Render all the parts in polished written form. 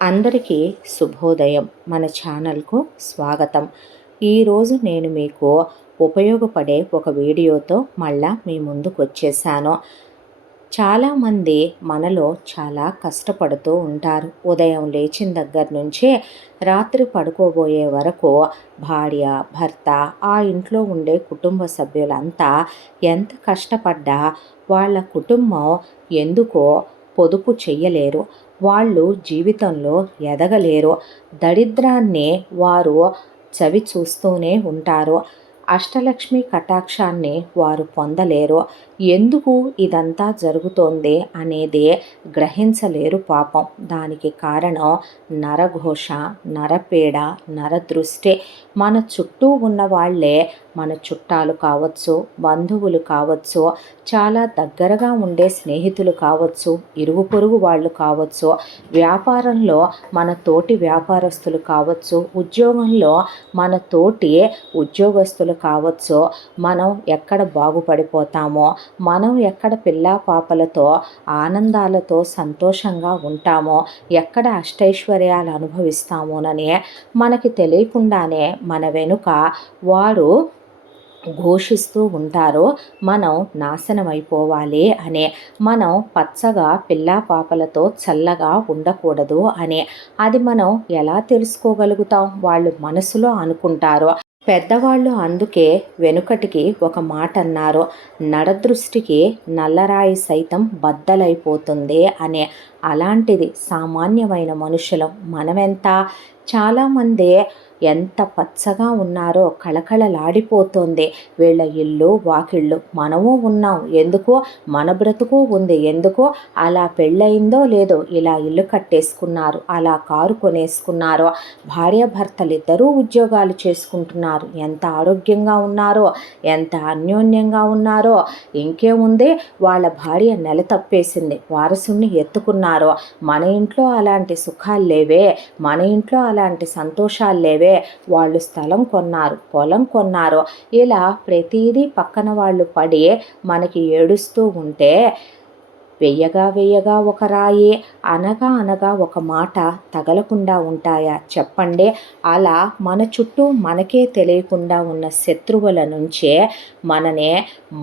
అందరికీ శుభోదయం. మన ఛానల్కు స్వాగతం. ఈరోజు నేను మీకు ఉపయోగపడే ఒక వీడియోతో మళ్ళా మీ ముందుకు వచ్చేసాను. చాలామంది మనలో చాలా కష్టపడుతూ ఉంటారు. ఉదయం లేచిన దగ్గర నుంచే రాత్రి పడుకోబోయే వరకు భార్య, భర్త, ఆ ఇంట్లో ఉండే కుటుంబ సభ్యులంతా ఎంత కష్టపడ్డా వాళ్ళ కుటుంబం ఎందుకో పొదుపు చెయ్యలేరు. వాళ్ళు జీవితంలో ఎదగలేరు. దరిద్రాన్ని వారు చవి చూస్తూనే ఉంటారు. అష్టలక్ష్మి కటాక్షాన్ని వారు పొందలేరు. ఎందుకు ఇదంతా జరుగుతోంది అనేది గ్రహించలేరు పాపం. దానికి కారణం నరఘోష, నరపీడ, నరదృష్టి. మన చుట్టూ ఉన్న వాళ్ళే, మన చుట్టాలు కావచ్చు, బంధువులు కావచ్చు, చాలా దగ్గరగా ఉండే స్నేహితులు కావచ్చు, ఇరుగు పొరుగు వాళ్ళు కావచ్చు, వ్యాపారంలో మన తోటి వ్యాపారస్తులు కావచ్చు, ఉద్యోగంలో మన తోటి ఉద్యోగస్తులు కావచ్చు. మనం ఎక్కడ బాగుపడిపోతామో, మనం ఎక్కడ పిల్లా పాపలతో ఆనందాలతో సంతోషంగా ఉంటామో, ఎక్కడ అష్టైశ్వర్యాలు అనుభవిస్తామోనని మనకి తెలియకుండానే మన వెనుక వారు ఘోషిస్తూ ఉంటారు. మనం నాశనం అయిపోవాలి అనే, మనం పచ్చగా పిల్లా పాపలతో చల్లగా ఉండకూడదు అనే. అది మనం ఎలా తెలుసుకోగలుగుతాం? వాళ్ళు మనసులో అనుకుంటారు. పెద్దవాళ్ళు అందుకే వెనుకటికి ఒక మాట అన్నారు, నడదృష్టికి నల్లరాయి సైతం బద్దలైపోతుంది అనే. అలాంటిది సామాన్యమైన మనుషులం మనమెంత. చాలామంది ఎంత పచ్చగా ఉన్నారో కళకళలాడిపోతుంది వీళ్ళ ఇల్లు వాకిళ్ళు. మనము ఉన్నాం ఎందుకో, మన బ్రతుకు ఉంది ఎందుకో. అలా పెళ్ళయిందో లేదో ఇలా ఇల్లు కట్టేసుకున్నారు, అలా కారు కొనేసుకున్నారు. భార్యాభర్తలు ఇద్దరూ ఉద్యోగాలు చేసుకుంటున్నారు. ఎంత ఆరోగ్యంగా ఉన్నారో, ఎంత అన్యోన్యంగా ఉన్నారో. ఇంకేముంది, వాళ్ళ భార్య నెల తప్పేసింది, వారసుని ఎత్తుకున్నారు. మన ఇంట్లో అలాంటి సుఖాలు లేవే, మన ఇంట్లో అలాంటి సంతోషాలు లేవే. వాళ్ళు స్థలం కొన్నారు, పొలం కొన్నారు. ఇలా ప్రతిదీ పక్కన వాళ్ళు పడి మనకి ఏడుస్తూ ఉంటే, వెయ్యగా ఒక రాయి, అనగా అనగా ఒక మాట తగలకుండా ఉంటాయా చెప్పండి? అలా మన చుట్టూ మనకే తెలియకుండా ఉన్న శత్రువుల నుంచే మననే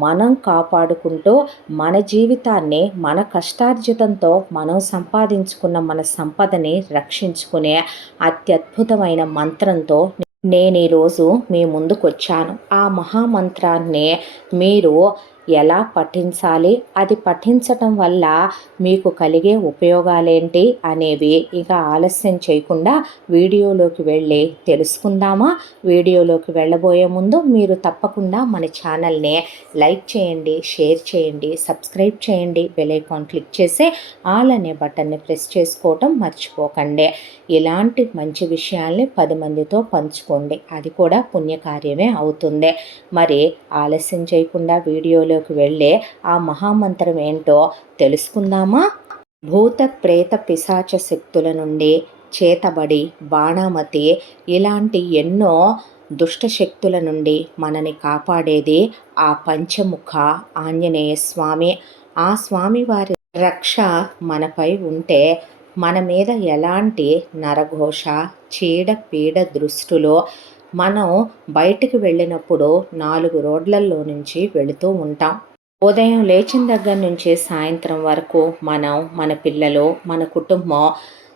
మనం కాపాడుకుంటూ, మన జీవితాన్ని మన కష్టార్జితంతో మనం సంపాదించుకున్న మన సంపదని రక్షించుకునే అత్యద్భుతమైన మంత్రంతో నేను ఈరోజు మీ ముందుకొచ్చాను. ఆ మహామంత్రాన్ని మీరు ఎలా పఠించాలి, అది పఠించటం వల్ల మీకు కలిగే ఉపయోగాలేంటి అనేవి ఇక ఆలస్యం చేయకుండా వీడియోలోకి వెళ్ళి తెలుసుకుందామా? వీడియోలోకి వెళ్ళబోయే ముందు మీరు తప్పకుండా మన ఛానల్ని లైక్ చేయండి, షేర్ చేయండి, సబ్స్క్రైబ్ చేయండి, బెల్ ఐకాన్ క్లిక్ చేసి ఆల్ అనే బటన్ని ప్రెస్ చేసుకోవటం మర్చిపోకండి. ఇలాంటి మంచి విషయాల్ని 10 మందితో పంచుకోండి, అది కూడా పుణ్యకార్యమే అవుతుంది. మరి ఆలస్యం చేయకుండా వీడియోలోకి వెళ్ళే ఆ మహామంత్రం ఏంటో తెలుసుకుందామా? భూత ప్రేత పిశాచ శక్తుల నుండి చేతబడి, బాణామతి ఇలాంటి ఎన్నో దుష్ట శక్తుల నుండి మనని కాపాడేది ఆ పంచముఖ ఆంజనేయ స్వామి. ఆ స్వామి వారి రక్ష మనపై ఉంటే మన మీద ఎలాంటి నరఘోష, చీడ పీడ దృష్టిలో మనం బయటికి వెళ్ళినప్పుడు 4 రోడ్లలో నుంచి వెళుతూ ఉంటాం. ఉదయం లేచిన దగ్గర నుంచి సాయంత్రం వరకు మనం, మన పిల్లలు, మన కుటుంబం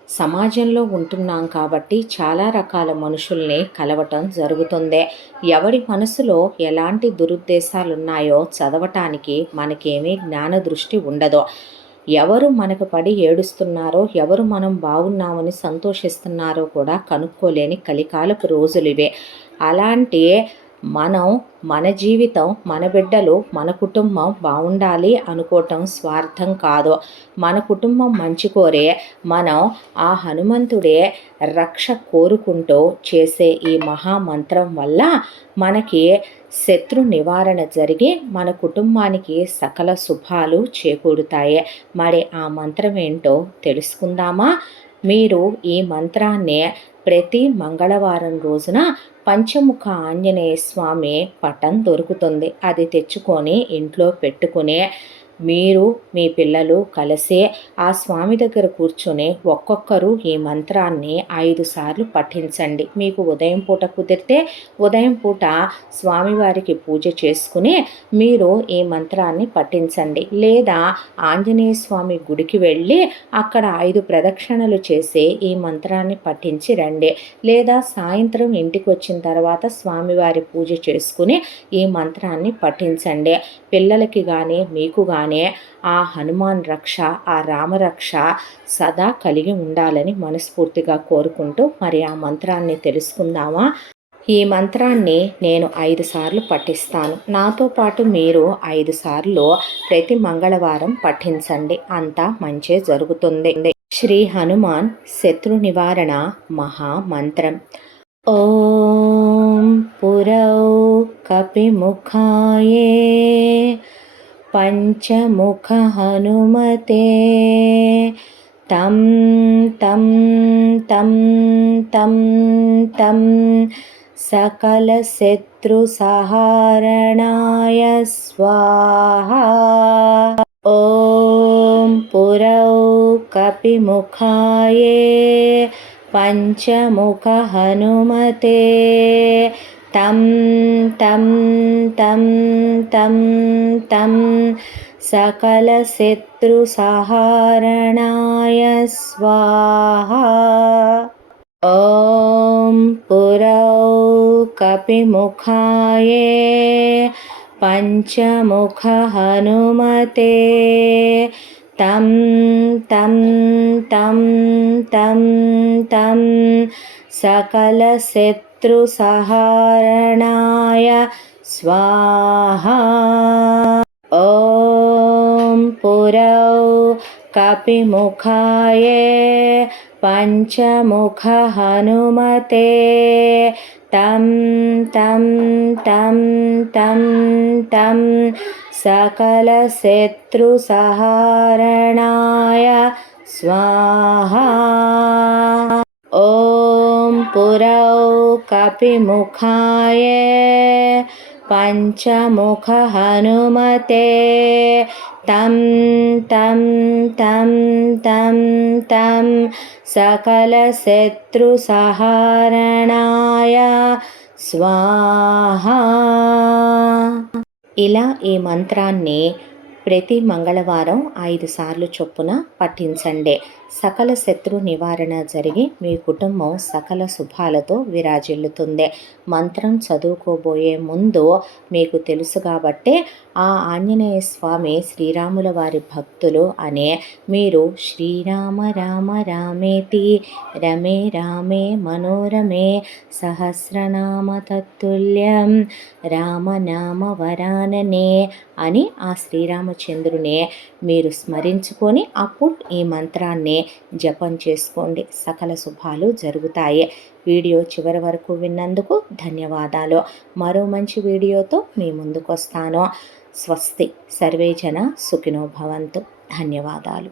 సమాజంలో ఉంటున్నాం కాబట్టి చాలా రకాల మనుషుల్ని కలవటం జరుగుతుంది. ఎవరి మనసులో ఎలాంటి దురుద్దేశాలు ఉన్నాయో చదవటానికి మనకేమీ జ్ఞాన దృష్టి ఉండదు. ఎవరు మనకు పడి ఏడుస్తున్నారో, ఎవరు మనం బాగున్నామని సంతోషిస్తున్నారో కూడా కనుక్కోలేని కలికాలపు రోజులు ఇవే. అలాంటి మనం, మన జీవితం, మన బిడ్డలు, మన కుటుంబం బాగుండాలి అనుకోవటం స్వార్థం కాదు. మన కుటుంబం మంచి కోరే మనం ఆ హనుమంతుడే రక్ష కోరుకుంటూ చేసే ఈ మహామంత్రం వల్ల మనకి శత్రు నివారణ జరిగి మన కుటుంబానికి సకల శుభాలు చేకూరుతాయి. మరి ఆ మంత్రం ఏంటో తెలుసుకుందామా? మీరు ఈ మంత్రాన్ని ప్రతి మంగళవారం రోజున పంచముఖ ఆంజనేయ స్వామి పటం దొరుకుతుంది, అది తెచ్చుకొని ఇంట్లో పెట్టుకుని మీరు మీ పిల్లలు కలిసి ఆ స్వామి దగ్గర కూర్చొని ఒక్కొక్కరు ఈ మంత్రాన్ని 5 సార్లు పఠించండి. మీకు ఉదయం పూట కుదిరితే ఉదయం పూట స్వామివారికి పూజ చేసుకుని మీరు ఈ మంత్రాన్ని పఠించండి. లేదా ఆంజనేయ స్వామి గుడికి వెళ్ళి అక్కడ 5 ప్రదక్షిణలు చేసి ఈ మంత్రాన్ని పఠించి రండి. లేదా సాయంత్రం ఇంటికి వచ్చిన తర్వాత స్వామివారి పూజ చేసుకుని ఈ మంత్రాన్ని పఠించండి. పిల్లలకి కానీ మీకు కానీ ఆ హనుమాన్ రక్ష, ఆ రామరక్ష సదా కలిగి ఉండాలని మనస్ఫూర్తిగా కోరుకుంటూ మరి ఆ మంత్రాన్ని తెలుసుకుందామా? ఈ మంత్రాన్ని నేను 5 సార్లు పఠిస్తాను. నాతో పాటు మీరు 5 సార్లు ప్రతి మంగళవారం పఠించండి. అంతా మంచే జరుగుతుంది. శ్రీ హనుమాన్ శత్రు నివారణ మహామంత్రం. ఓం పురౌ కపిముఖాయే పంచముఖ హనుమతే తం తం తం తం తం సకల శత్రు సహారణాయ స్వాహా. ఓం పురౌ కపిముఖాయే పంచముఖ హనుమతే తం తం తం తం తం సకల శత్రు సహారణాయ స్వాహా. ఓం పురౌ కపిముఖాయే పంచముఖ హనుమతే తం తం తం తం తం సకల శత్రు సహారణాయ స్వాహా. ఓం పురౌ కపిముఖాయే పంచముఖ హనుమతే తం తం తం తం తం సకల శత్రు సహారణాయ స్వాహా. ఓం పురౌ కపిముఖాయే పంచముఖ హనుమతే తం తం తం తం తం సకల శత్రు సహారణాయ స్వాహా. ఇలా ఈ మంత్రాన్ని ప్రతి మంగళవారం 5 సార్లు చొప్పున పఠించండి. సకల శత్రు నివారణ జరిగి మీ కుటుంబం సకల శుభాలతో విరాజిల్లుతుంది. మంత్రం చదువుకోబోయే ముందు మీకు తెలుసు కాబట్టే ఆ ఆంజనేయ స్వామి శ్రీరాముల వారి భక్తులు అనే మీరు శ్రీరామ రామ రామేతి రమే రామే మనోరమే సహస్రనామ తత్తుల్యం రామనామ వరాననే అని ఆ శ్రీరామచంద్రుని మీరు స్మరించుకొని అప్పుడు ఈ మంత్రాన్ని జపం చేసుకోండి. సకల శుభాలు జరుగుతాయి. వీడియో చివరి వరకు విన్నందుకు ధన్యవాదాలు. మరో మంచి వీడియోతో మీ ముందుకు వస్తాను. స్వస్తి. సర్వే జన సుఖినో భవంతు. ధన్యవాదాలు.